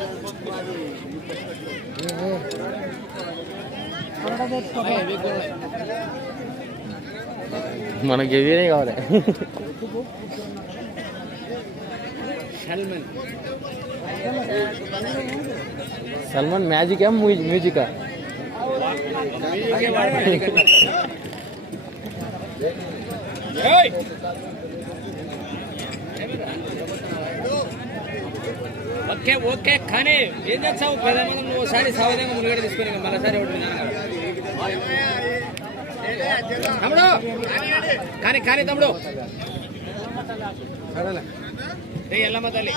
తీసుకోతాడు. అది ఏడు చెప్పు పక్కన చెప్పు. త్వరగా తెచ్చుకో. మనకి ఇవే కావాలి సల్మాన్ మ్యాజిక్ ఏం మ్యూజికా ఓకే ఓకే కానీ ఏం చేస్తావు? నువ్వు ఒకసారి సౌదంగా మునిగడ తీసుకుని మరోసారి ఒకటి తమ్ముడు! కానీ కానీ తమ్ముడు! రే ఎల్లమ్మ తల్లి.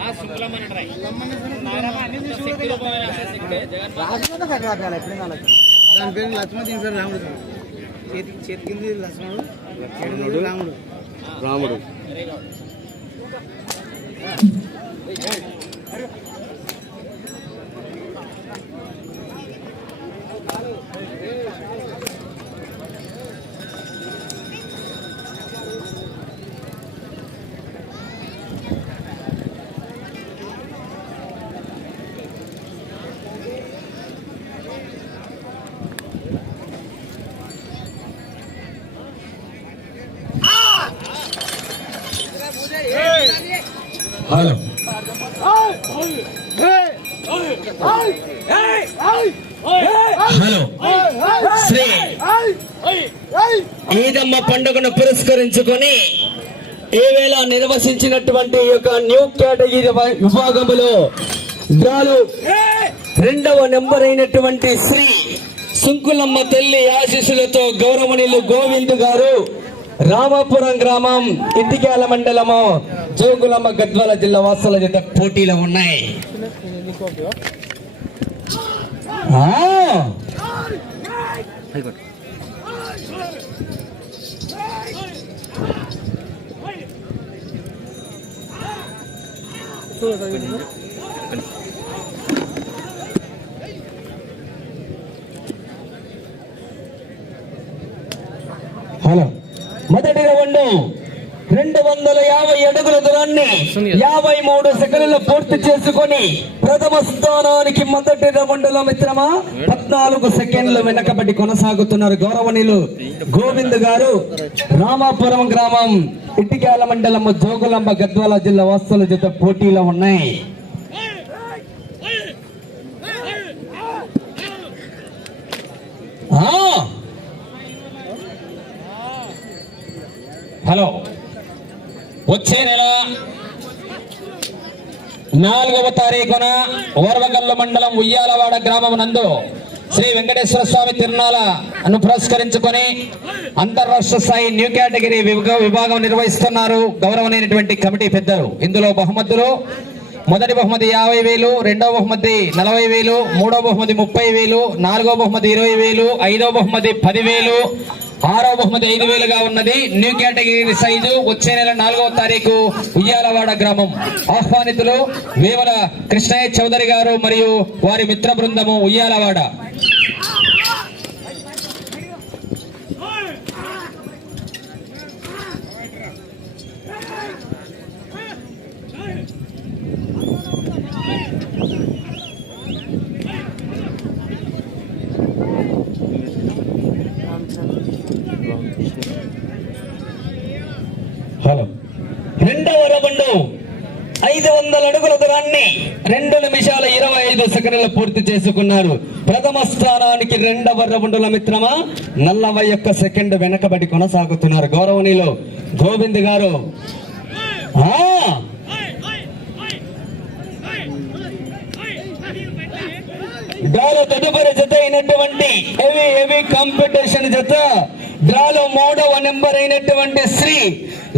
ఆ శుక్లమ్మ. దాని పేరు లక్ష్మణ్ దీని పేరు రాముడు. చేతి చేతి కింది లక్ష్మణుడు ఎడమది రాముడు. రాముడు హలో హలో శ్రీ ఈదమ్మ పురస్కరించుకొని ఈవేళ నిర్వహించినటువంటి యొక్క న్యూ కేటగిరీ విభాగములో డ్రాలు రెండవ నెంబర్ అయినటువంటి శ్రీ సుంకులమ్మ తల్లి ఆశీస్సులతో గౌరవనీయులు గోవింద్ గారు రామాపురం గ్రామం ఇటిక్యాల మండలము జోగులమ్మ గద్వాల జిల్లా వాసుల చేత పోటీలో ఉన్నాయి. ఆ! హలో. మొదటి రౌండ్. రెండు వందల యాభై అడుగుల దూరాన్ని యాభై మూడు సెకండ్లు పూర్తి చేసుకొని ప్రథమ స్థానానికి మొదటి రౌండ్లో మిత్రమా? పద్నాలుగు సెకండ్లు వెనకబడి కొనసాగుతున్నారు గౌరవనీయులు గోవింద్ గారు. రామాపురం గ్రామం ఇటికాల మండలం జోగులాంబ గద్వాల జిల్లా వాస్తుల జత పోటీలో ఉన్నాయి. హలో. వచ్చే నెల నాలుగవ తారీఖున ఓర్వగల్లు మండలం ఉయ్యాలవాడ గ్రామం నందు శ్రీ వెంకటేశ్వర స్వామి తిరునాళను పురస్కరించుకొని అంతర్రాష్ట్ర స్థాయి న్యూ కేటగిరీ విభాగం నిర్వహిస్తున్నారు. గౌరవనైనటువంటి కమిటీ పెద్దలు. ఇందులో బహుమతులు మొదటి బహుమతి యాభై వేలు రెండవ బహుమతి నలభై వేలు మూడో బహుమతి ముప్పై వేలు నాలుగో బహుమతి ఇరవై వేలు ఐదో బహుమతి పదివేలు ఆరో బహుమతి ఐదు వేలుగా ఉన్నది. న్యూ కేటగిరీ సైజు వచ్చే నెల నాలుగవ తారీఖు ఉయ్యాలవాడ గ్రామం. ఆహ్వానితులు వేమల కృష్ణయ్య చౌదరి గారు మరియు వారి మిత్ర బృందము ఉయ్యాలవాడ హలో రెండవ రౌండ్ ఐదు వందల అడుగుల దూరాన్ని రెండు నిమిషాల ఇరవై ఐదు సెకండ్లు పూర్తి చేసుకున్నారు. ప్రథమ స్థానానికి రెండవ రౌండ్ల మిత్రమా నలభై ఒక్క సెకండ్ వెనకబడి కొనసాగుతున్నారు గౌరవనీయులు గోవింద్ గారు. ఆ! డ్రాలో తదుపరి జత అయినటువంటి హెవీ హెవీ కాంపిటీషన్ జత. డ్రాలో మూడవ నెంబర్ అయినటువంటి శ్రీ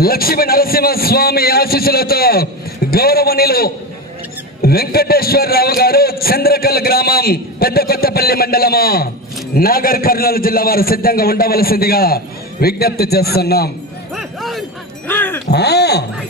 లక్ష్మీ నరసింహ స్వామి ఆశీస్సులతో గౌరవనీయులు వెంకటేశ్వరరావు గారు చంద్రకల్ గ్రామం పెద్ద కొత్తపల్లి మండలము నాగర్ కర్నూలు జిల్లా వారు సిద్ధంగా ఉండవలసిందిగా విజ్ఞప్తి చేస్తున్నాం Oh!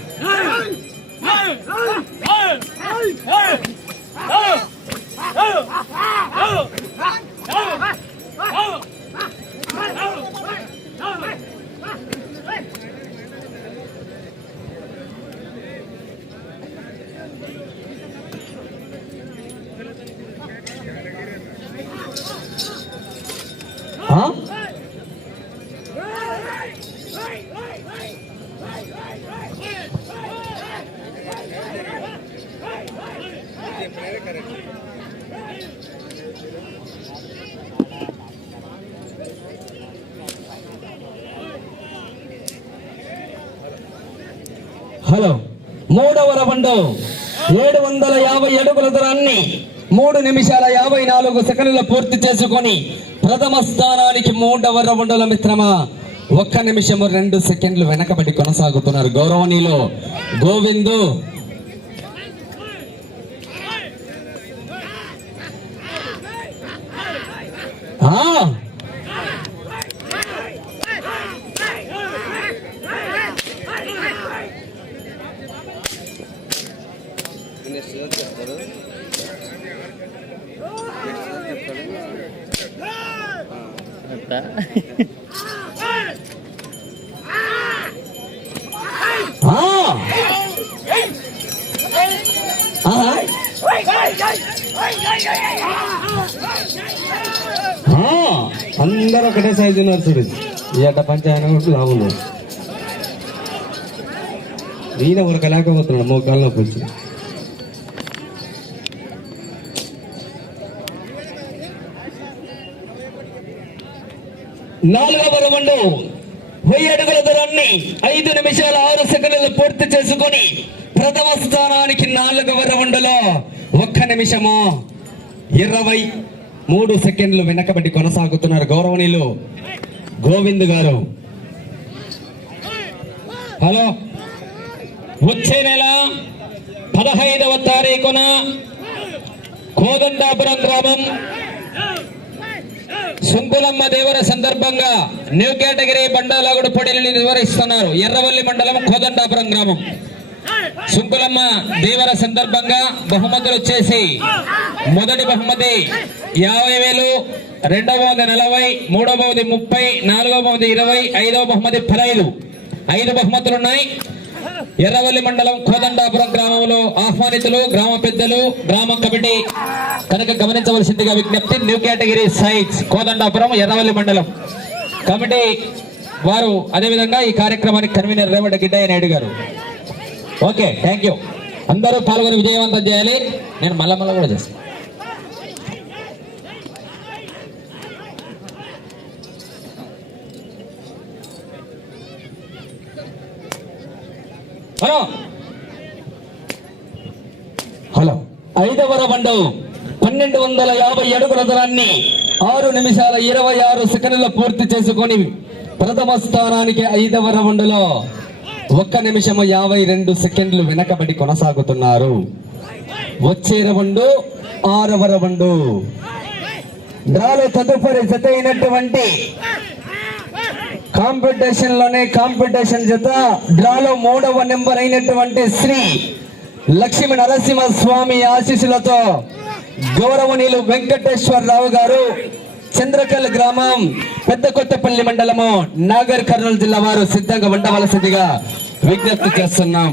హలో మూడవ రౌండ్. ఏడు వందల యాభై అడుగుల దూరాన్ని మూడు నిమిషాల యాభై నాలుగు సెకండ్లు పూర్తి చేసుకొని ప్రథమ స్థానానికి మూడవ రౌండ్ల మిత్రమా ఒక్క నిమిషము రెండు సెకండ్లు వెనకబడి కొనసాగుతున్నారు గౌరవనీయులు. గోవిందు అందరూ ఒకటే సైజు ఉన్నారు చూడు ఈ అడ్డ పంచాయన కూడా లావులు ఈయన ఉరకలేకపోతున్నాడు మోకాల్లో కూర్చు నాలుగవ రౌండ్. వెయ్యి అడుగుల దూరాన్ని ఐదు నిమిషాల ఆరు సెకండ్లు పూర్తి చేసుకొని ప్రథమ స్థానానికి నాలుగవ రౌండ్లో ఒక్క నిమిషము ఇరవై మూడు సెకండ్లు వెనకబడి కొనసాగుతున్నారు గౌరవనీయులు గోవింద్ గారు. హలో. వచ్చే నెల పదహైదవ తారీఖున కోదండాపురం గ్రామం సుంకులమ్మ దేవర సందర్భంగా న్యూ కేటగిరీ బండాలగుడు పొడిని నిర్వహిస్తున్నారు. ఎర్రవల్లి మండలం కోదండాపురం గ్రామం. సుంకులమ్మ దేవర సందర్భంగా బహుమతులు వచ్చేసి మొదటి బహుమతి యాభై వేలు రెండవ బహుమతి నలభై మూడవ బహుమతి ముప్పై నాలుగవ బహుమతి ఇరవై ఐదవ బహుమతి పదహైదు. ఐదు బహుమతులు ఉన్నాయి ఎర్రవల్లి మండలం కోదండాపురం గ్రామంలో ఆహ్వానితులు గ్రామ పెద్దలు గ్రామ కమిటీ కనుక గమనించవలసిందిగా విజ్ఞప్తి new category sites Kodandapuram Erravalli మండలం కమిటీ వారు అదేవిధంగా ఈ కార్యక్రమానికి కన్వీనర్ రేవట గిడ్డయ్య నాయుడు గారు. ఓకే థ్యాంక్ యూ అందరూ పాల్గొని విజయవంతం చేయాలి. నేను మళ్ళా మళ్ళా కూడా చేస్తాను. Hello hello. ఐదవ రౌండ్. పన్నెండు వందల యాభై అడుగుల దళాన్ని ఆరు నిమిషాల ఇరవై ఆరు సెకండ్ల పూర్తి చేసుకొని ప్రథమ స్థానానికి ఐదవ రౌండ్లో ఒక్క నిమిషము యాభై రెండు సెకండ్లు వెనకబడి కొనసాగుతున్నారు. వచ్చే రౌండ్ ఆరవ రౌండ్. డ్రాలో తదుపరి జత అయినటువంటి కాంపిటీషన్లోనే కాంపిటీషన్ జత డ్రాలో మూడవ నెంబర్ అయినటువంటి శ్రీ లక్ష్మీ నరసింహ స్వామి ఆశీస్సులతో గౌరవనీయులు వెంకటేశ్వరరావు గారు చంద్రకల్ గ్రామం పెద్ద కొత్తపల్లి మండలము నాగర్ కర్నూలు జిల్లా వారు సిద్ధంగా ఉండవలసిందిగా విజ్ఞప్తి చేస్తున్నాం.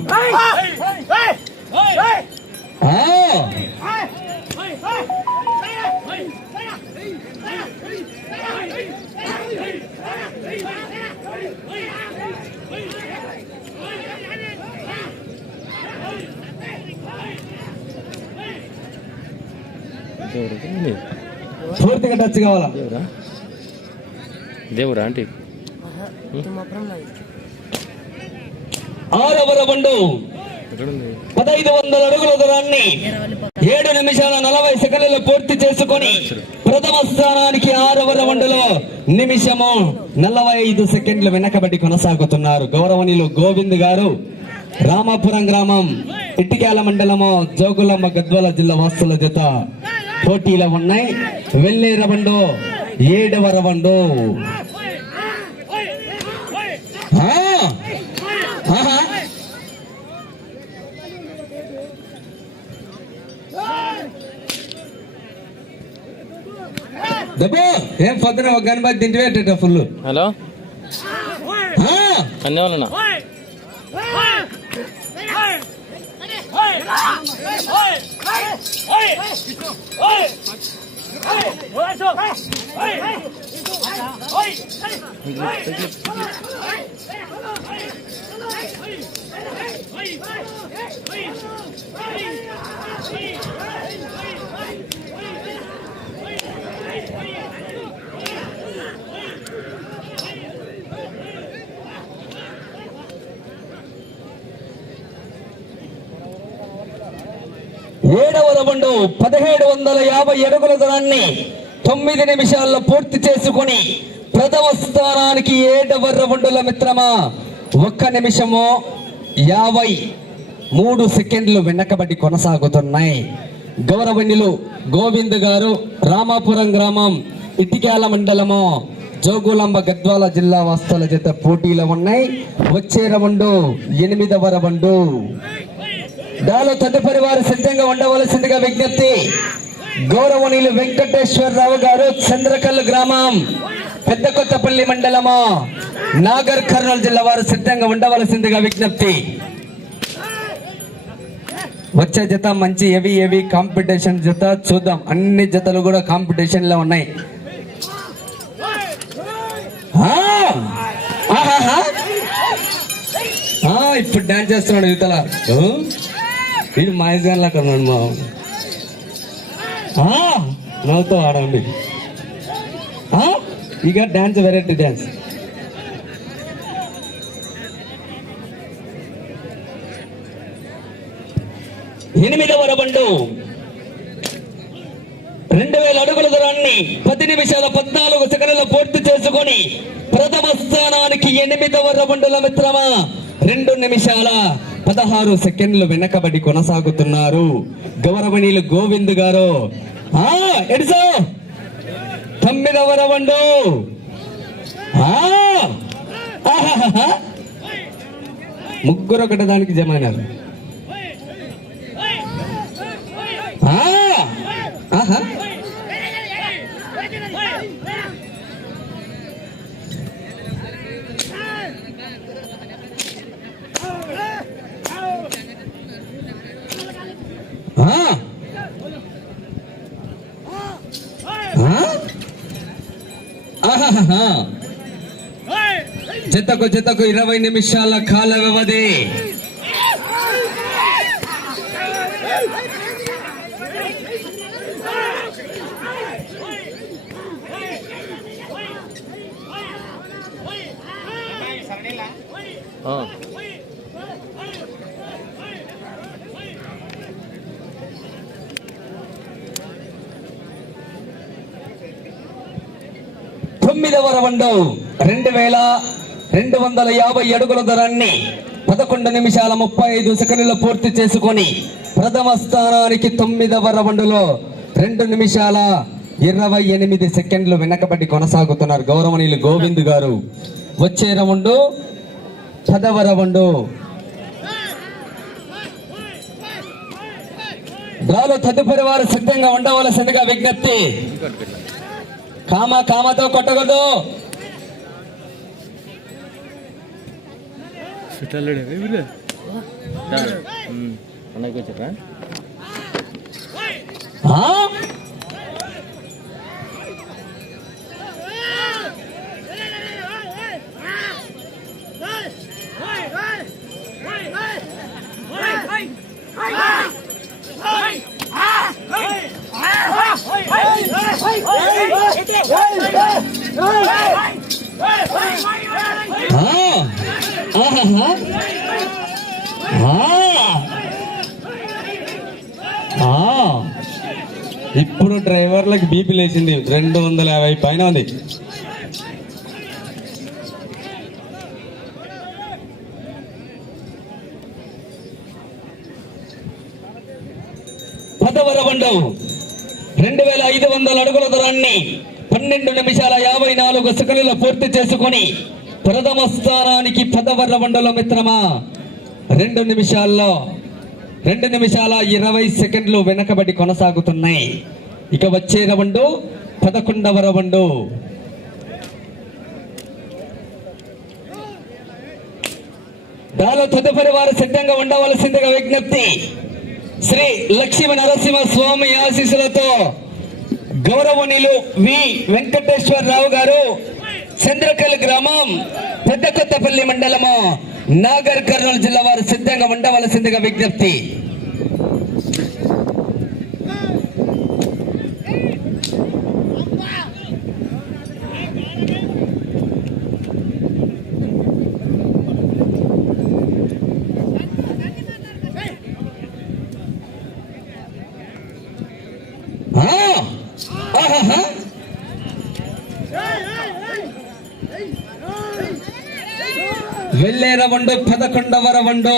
పూర్తిగా టచ్ కావాలా? దేవురా ఆరవ రౌండ్ ఎక్కడుంది? పదహైదు వందల అడుగుల దూరాన్ని ఏడు నిమిషాల నలభై సెకండ్లు పూర్తి చేసుకొని ప్రథమ స్థానానికి ఆరవ రౌండ్లో నిమిషము నలభై ఐదు సెకండ్లు వెనకబడి కొనసాగుతున్నారు. గౌరవనీయులు గోవింద్ గారు రామాపురం గ్రామం ఇట్టికాల మండలము జోగులమ్మ గద్వాల జిల్లా వాస్తుల జత. పోటీలో ఉన్నాయి. వెళ్ళే రవండు ఏడవ రవండు! దబ్బు! ఏం పొద్దున ఒక గణపతి తింటివేట ఫుల్. హలో? అన్నీ వాళ్ళనా 哎哎哎！我来收！哎哎哎！哎哎哎！ఏడవ రవండు పదిహేడు వందల యాభై అడుగుల దూరాన్ని తొమ్మిది నిమిషాల్లో పూర్తి చేసుకొని ప్రథమ స్థానానికి ఏడవ రౌండుల మిత్రమా ఒక్క నిమిషము యాభై మూడు సెకండ్లు వెనకబడి కొనసాగుతున్నాయి. గౌరవన్యులు గోవింద్ గారు రామాపురం గ్రామం ఇటికాల మండలము జోగులాంబ గద్వాల జిల్లా వాస్తవుల జత పోటీలో ఉన్నాయి. వచ్చే రవండు ఎనిమిదవ రవండు దానిలో తదుపరి వారు సిద్ధంగా ఉండవలసిందిగా విజ్ఞప్తి. గౌరవనీయులు వెంకటేశ్వరరావు గారు చంద్రకల్లు గ్రామం పెద్ద కొత్తపల్లి మండలము నాగర్ కర్నూలు జిల్లా వారు సిద్ధంగా ఉండవలసిందిగా విజ్ఞప్తి. వచ్చే జత మంచి హెవీ హెవీ కాంపిటీషన్ జత చూద్దాం. అన్ని జతలు కూడా కాంపిటీషన్లో ఉన్నాయి. ఇప్పుడు డాన్స్ చేస్తున్నాడు యువతల వీడు మాయగాన్లా అక్కడ మా నవ్వుతో ఆడండి. ఇక డాన్స్ వెరైటీ డాన్స్ ఎనిమిదవ రబండు రెండు వేల అడుగుల దూరాన్ని పది నిమిషాల పద్నాలుగు సెకండ్ల పూర్తి చేసుకొని ప్రథమ స్థానానికి ఎనిమిదవ రౌండుల మిత్రమా? రెండు నిమిషాల పదహారు సెకండ్లు వెనకబడి కొనసాగుతున్నారు. గౌరవనీయులు గోవింద్ గారు. ఆ ఎడిసో తొమ్మిదవ రౌండు. ముగ్గురు ఒకటి దానికి జమైనారు ఆహా ఆ? ఆ? ఆహాహా. జతకు జతకు ఇరవై నిమిషాల కాల వ్యవధి ఆ. తొమ్మిదవ రెండు వేల రెండు వందల యాభై అడుగుల దూరాన్ని పదకొండు నిమిషాల ముప్పై ఐదు సెకండ్లు పూర్తి చేసుకొని ప్రథమ స్థానానికి తొమ్మిదవ రౌండ్లో రెండు నిమిషాల ఇరవై ఎనిమిది సెకండ్లు వెనకబడి కొనసాగుతున్నారు గౌరవనీయులు గోవింద్ గారు. వచ్చే రౌండు పదవ రౌండు. డ్రాలో తదుపరి వారు సిద్ధంగా ఉండవలసిందిగా విజ్ఞప్తి. కామ కామతో కొట్టకూడదు. అన్నకి వచ్చారా ఇప్పుడు డ్రైవర్లకు బీపీ లేచింది. రెండు వందల యాభై పైన ఉంది. పదవర రెండు వేల ఐదు వందల అడుగుల దూరాన్ని పన్నెండు నిమిషాల యాభై నాలుగు సెకండ్ల పూర్తి చేసుకొని ప్రథమ స్థానానికి పదవర రౌండ్లో మిత్రమా? రెండు నిమిషాల్లో రెండు నిమిషాల ఇరవై సెకండ్లు వెనకబడి కొనసాగుతున్నాయి. ఇక వచ్చే రవండు పదకొండవ రవండు దానిలో తదుపరి వారు సిద్ధంగా ఉండవలసిందిగా విజ్ఞప్తి. శ్రీ లక్ష్మీ నరసింహ స్వామి ఆశీస్సులతో గౌరవనీయులు వి వెంకటేశ్వరరావు గారు చంద్రకల్ గ్రామం పెద్ద కొత్తపల్లి మండలము నాగర్ కర్నూలు జిల్లా వారు సిద్ధంగా ఉండవలసిందిగా విజ్ఞప్తి ఆ! ఆహాహా! వెళ్ళే రవండు పదకొండవ రవండు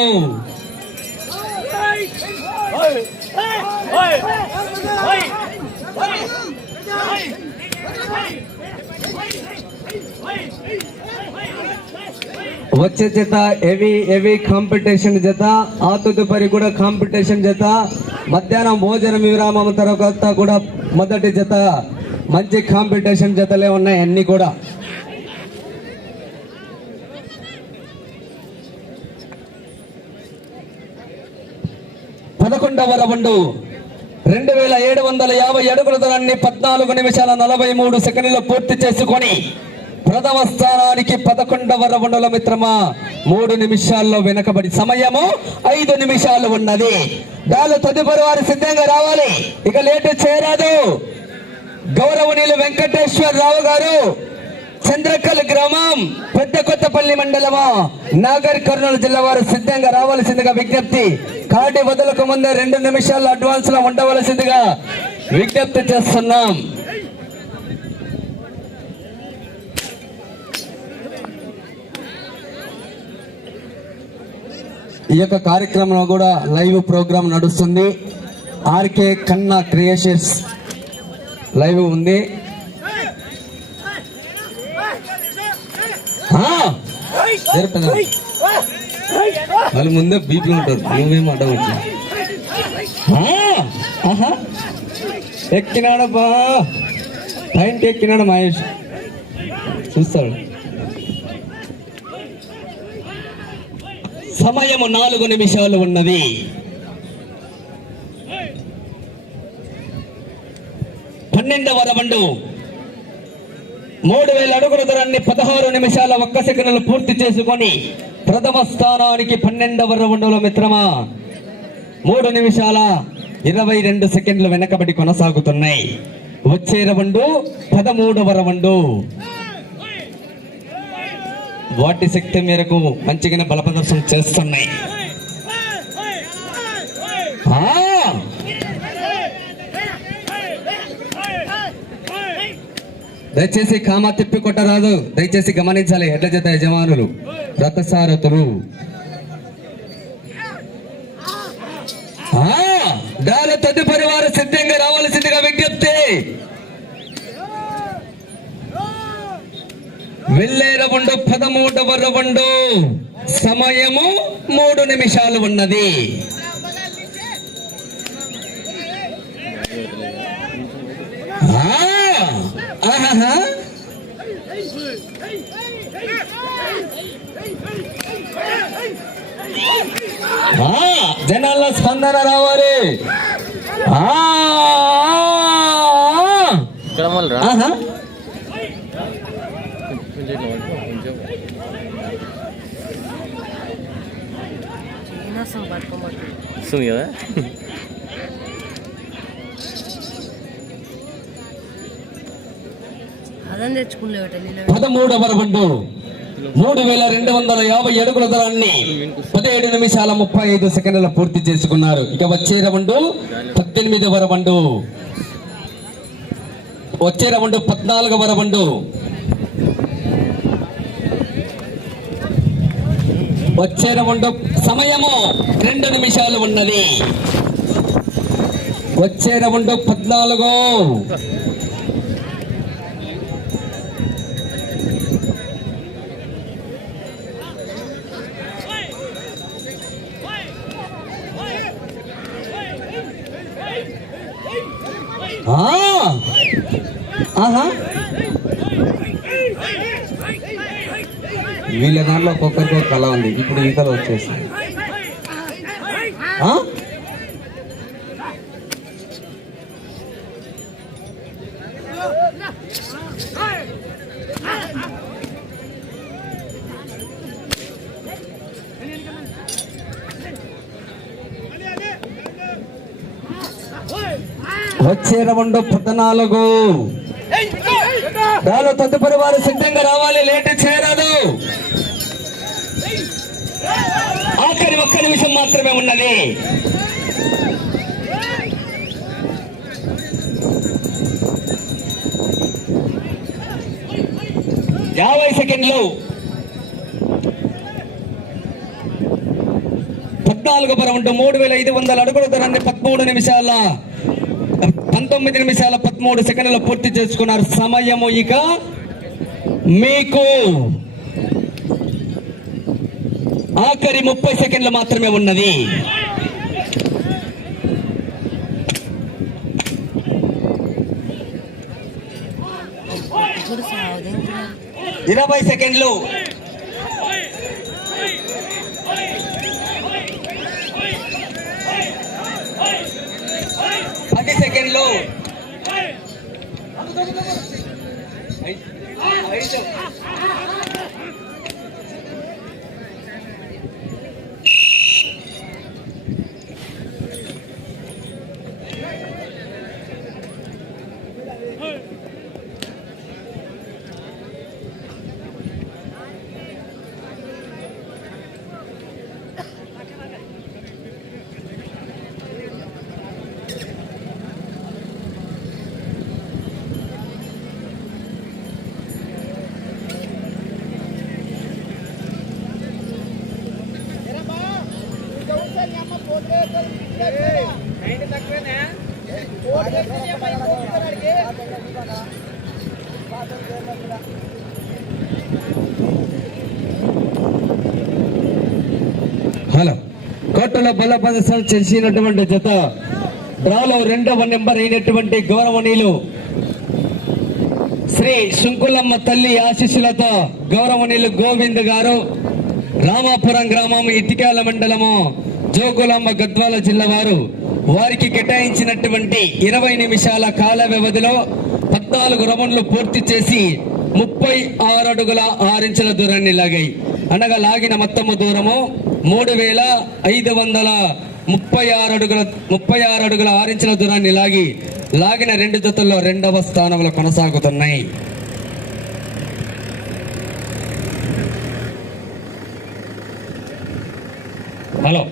వచ్చే జత హెవీ హెవీ కాంపిటీషన్ జత ఆ తదుపరి కూడా కాంపిటీషన్ జత మధ్యాహ్నం భోజనం విరామం తర్వాత కూడా మొదటి జత. మంచి కాంపిటీషన్ జతలే ఉన్నాయి అన్ని కూడా. పదకొండవ రౌండు రెండు వేల ఏడు వందల యాభై అడుగుల దూరాన్ని పద్నాలుగు నిమిషాల నలభై మూడు సెకండ్లు పూర్తి చేసుకొని ప్రథమ స్థానానికి పదకొండవ రౌండుల మిత్రమా మూడు నిమిషాల్లో వెనకబడి సమయము ఐదు నిమిషాలు ఉన్నది. దాని తదుపరి వారు సిద్ధంగా రావాలి. ఇక లేటు చేరాదు గౌరవనీయులు వెంకటేశ్వర రావు గారు చంద్రకల్ గ్రామం పెద్ద కొత్తపల్లి మండలము? నాగర్ కర్నూలు జిల్లా వారు సిద్ధంగా రావాల్సిందిగా విజ్ఞప్తి. కాటి వదలకు ముందే రెండు నిమిషాలు అడ్వాన్స్లో ఉండవలసిందిగా విజ్ఞప్తి చేస్తున్నాం. ఈ యొక్క కార్యక్రమంలో కూడా లైవ్ ప్రోగ్రాం నడుస్తుంది. ఆర్కే కన్నా క్రియేషన్స్ లైవ్ ఉంది. వాళ్ళు ముందే బీపీ ఉంటారు నువ్వేం అడ్డవచ్చు ఎక్కినాడు బా! పైనకి ఎక్కినాడు మహేష్. చూస్తాడు. సమయము నాలుగు నిమిషాలు ఉన్నది. పన్నెండవ రవండు మూడు వేల అడుగుల దూరాన్ని పదహారు నిమిషాల ఒక్క సెకండ్లు పూర్తి చేసుకొని ప్రథమ స్థానానికి పన్నెండవ రౌండ్లో మిత్రమా మూడు నిమిషాల ఇరవై రెండు సెకండ్లు వెనకబడి కొనసాగుతున్నాయి. వచ్చే రౌండు పదమూడవ రౌండు. వాటి శక్తి మేరకు మంచిగా బలప్రదర్శన చేస్తున్నాయి. దయచేసి కామా తిప్పి కొట్టరాదు. దయచేసి గమనించాలి. ఎడ్ల జత యజమానులు. రథసారథులు. దాని తదుపరి వారు సిద్ధంగా రావాల్సిందిగా విజ్ఞప్తి. వెళ్ళేరవండు పదమూడవ రవండు సమయము మూడు నిమిషాలు ఉన్నది. ఆ, ఆహాహా. ఆ, జనాల్లో స్పందన రావాలి ఆ, అదని తెచ్చుకునేవాట పదమూడవ మూడు వేల రెండు వందల యాభై అడుగుల దూరాన్ని పదిహేడు నిమిషాల ముప్పై ఐదు సెకండ్ల పూర్తి చేసుకున్నారు. ఇక వచ్చే రౌండు పద్దెనిమిదవ రౌండు. వచ్చే రౌండు పద్నాలుగవ రౌండు. వచ్చే రౌండు సమయము రెండు నిమిషాలు ఉన్నది. వచ్చే రౌండ్ పద్నాలుగు ఆ! ఆహా వీళ్ళ దాంట్లో ఒక్కొక్కరికి ఒక కళ ఉంది ఇప్పుడు ఈతలు వచ్చేసాయి ఆ? వచ్చే రెండు పద్నాలుగు దానిలో తదుపరి వారు సిద్ధంగా రావాలి లేట్ చేయరాదు ఆఖరి ఒక్క నిమిషం మాత్రమే ఉన్నది. యాభై సెకండ్లు. పద్నాలుగు రౌండ్ మూడు వేల ఐదు వందల అడుగుల ధరని పదమూడు నిమిషాల పంతొమ్మిది నిమిషాల పదమూడు సెకండ్లు పూర్తి చేసుకున్నారు సమయము ఇక మీకు. ఆఖరి ముప్పై సెకండ్లు మాత్రమే ఉన్నది. ఇరవై సెకండ్లు. పది సెకండ్లు. ఐదు. హలో కోటలో బల ప్రదర్శన చేసినటువంటి జత. డ్రాలో రెండవ నెంబర్ అయినటువంటి గౌరవనీయులు శ్రీ శుంకులమ్మ తల్లి ఆశీస్సులతో గౌరవనీయులు గోవింద్ గారు రామాపురం గ్రామం ఇటికాల మండలము జోగులమ్మ గద్వాల జిల్లా వారు. వారికి కేటాయించినటువంటి ఇరవై నిమిషాల కాల వ్యవధిలో పద్నాలుగు రౌండ్లు పూర్తి చేసి ముప్పై ఆరు అడుగుల ఆరించుల దూరాన్ని లాగాయి. అనగా లాగిన మొత్తము దూరము మూడు వేల ఐదు వందల ముప్పై ఆరు అడుగుల ముప్పై ఆరు అడుగుల ఆరించిన దూరాన్ని లాగి లాగిన రెండు జతల్లో రెండవ స్థానంలో కొనసాగుతున్నాయి. హలో.